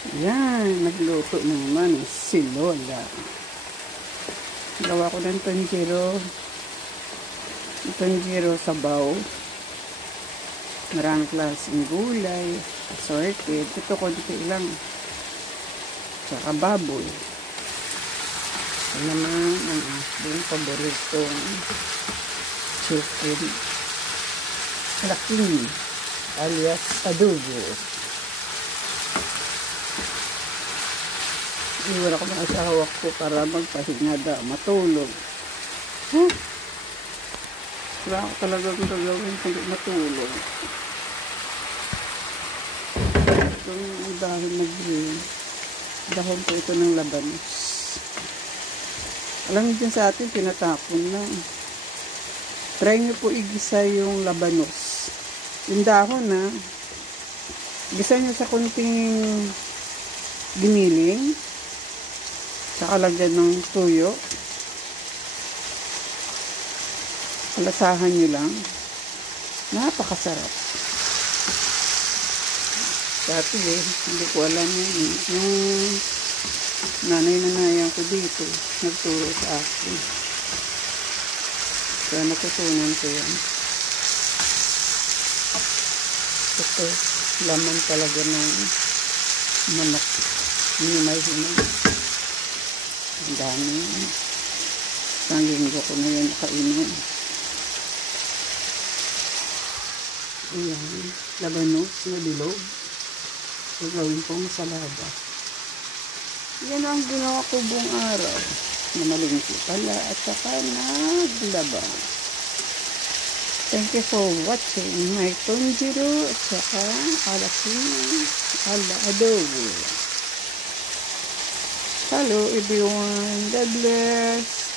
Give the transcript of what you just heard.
Yan, nagluto naman si Lola. Gawa ko ng tanjiro sabaw. Maraming klaseng gulay, assorted. Ito konti lang. Tsaka baboy. Ito naman ang aking paboritong chicken laking alias adobo. Iwan ako ng asawa ko para magpahinga matulog. Wala ako talagang gagawin kundi matulog. Itong dahon na green. Dahon po ito ng labanos. Alam niyo dyan sa atin, tinatapon lang. Try niyo po igisa yung labanos. Yung dahon na, gisa niyo sa kunting giniling. Saka lagyan ng tuyo. Alasahan nyo lang. Napakasarap. Dati hindi ko alam yun. Yung nanay-nanayan ko dito, nagturo sa akin. Kaya natutunan ko yan. Ito, laman talaga ng manok. Hinimay-himay. Ang dami. Isang linggo ko na yan nakainom. Ayan. Labanos na bilog. Gagawin kong salada. Yan ang ginawa ko buong araw. Namalingki pala at saka naglaba. Thank you for watching my tanjiro at saka ala adobo. Hello everyone. God bless.